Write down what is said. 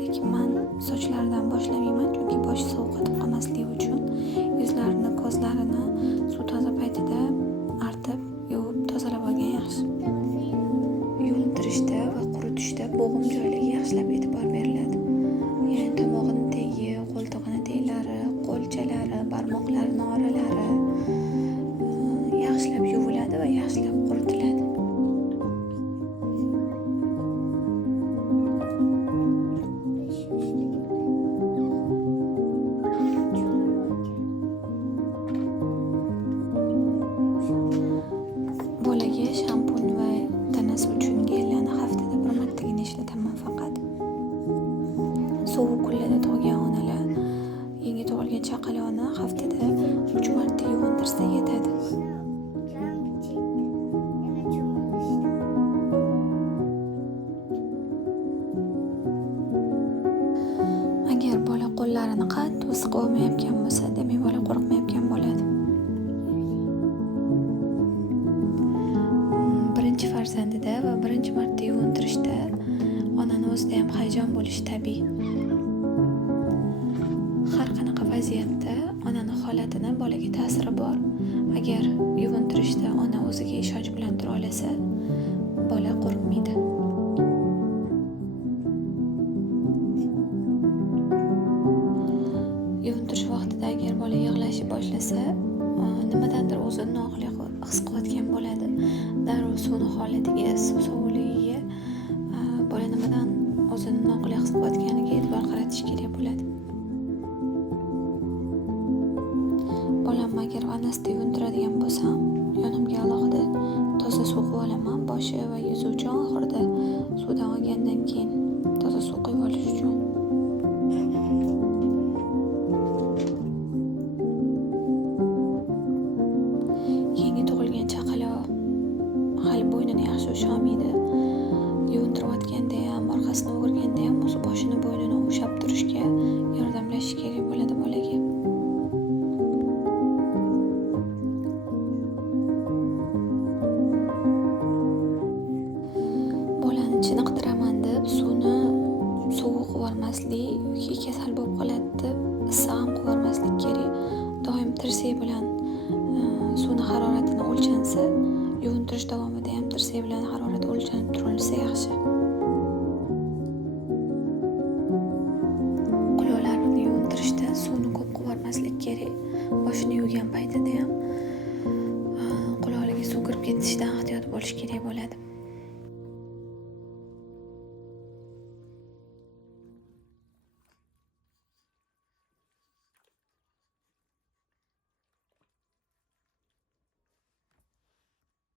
lekin men sochlaridan boshlamayman, chunki boshi sovuq qotib qolmasligi uchun yuzlarini, ko'zlarini suv toza paytida artib, yuvib tozalab olgan yaxshi. Yuvintirishda va quritishda bo'g'im joylariga yaxshilab e'tibor beriladi. Ya'ni tomog'ining tagi, qo'ltig'ining taglari, qo'lchalari, barmoqlarining oralari yaxshilab yuviladi va yaxshilab quritiladi. Bolaga shampun va tanasi uchun gellarni haftada bir martagina ishlataman faqat. Sovuq kunlarda tug'ilgan onalar yangi tug'ilgan chaqaloqni haftada 3 marta yuvintirsa yetadi. Agar bola qo'llarini qattiq siqib olmayotgan bo'lsa, demak bola qo'rqmayotgan bo'ladi. Birinchi farzandida va birinchi marta yuvintirishda onani o'zida ham hayajon bo'lishi tabiiy. Har qanaqa vaziyatda onaning holatini bolaga ta'siri bor. Agar yuvintirishda ona o'ziga ishonch bilan tura olsa, bola qo'rqmaydi. Yuvintirish vaqtida agar bola yig'lashni boshlasa, nimadandir o'zini noqulay his qilayotgan bo'ladi. Darrov suvni holatiga, suv sovuqligiga, bola nimadan o'zini noqulay his qilayotganiga e'tibor qaratish kerak bo'ladi. Bolam agar onasida yuvintiradigan bo'lsam, yonimga alohida toza suv quyib olaman, boshi va yuzi uchun oxirida suvdan olgandan keyin toza suv quyib olish uchun. Yangi tug'ilgan chaqaloq hali bo'ynini yaxshi usholmaydi. Yuvintirayotganda ham, orqasini o'girganda ham o'zi boshini, bo'ynini ushlab turishga yordamlashish kerak bo'ladi bolaga. Bolani chiniqtiraman deb suvni sovuq qilib olmaslik yoki kasal bo'lib qoladi deb issiq ham qilib olmaslik kerak. Doim tirsak bilan suvni haroratini o'lchansa, yuvintirish davomida ham tirsak bilan harorati o'lchanib turilsa yaxshi. Quloqlarini yuvintirishda suvni ko'p qilib olmaslik kerak. Boshini yuvgan paytida ham quloqlariga suv kirib ketishidan ehtiyot bo'lish kerak bo'ladi.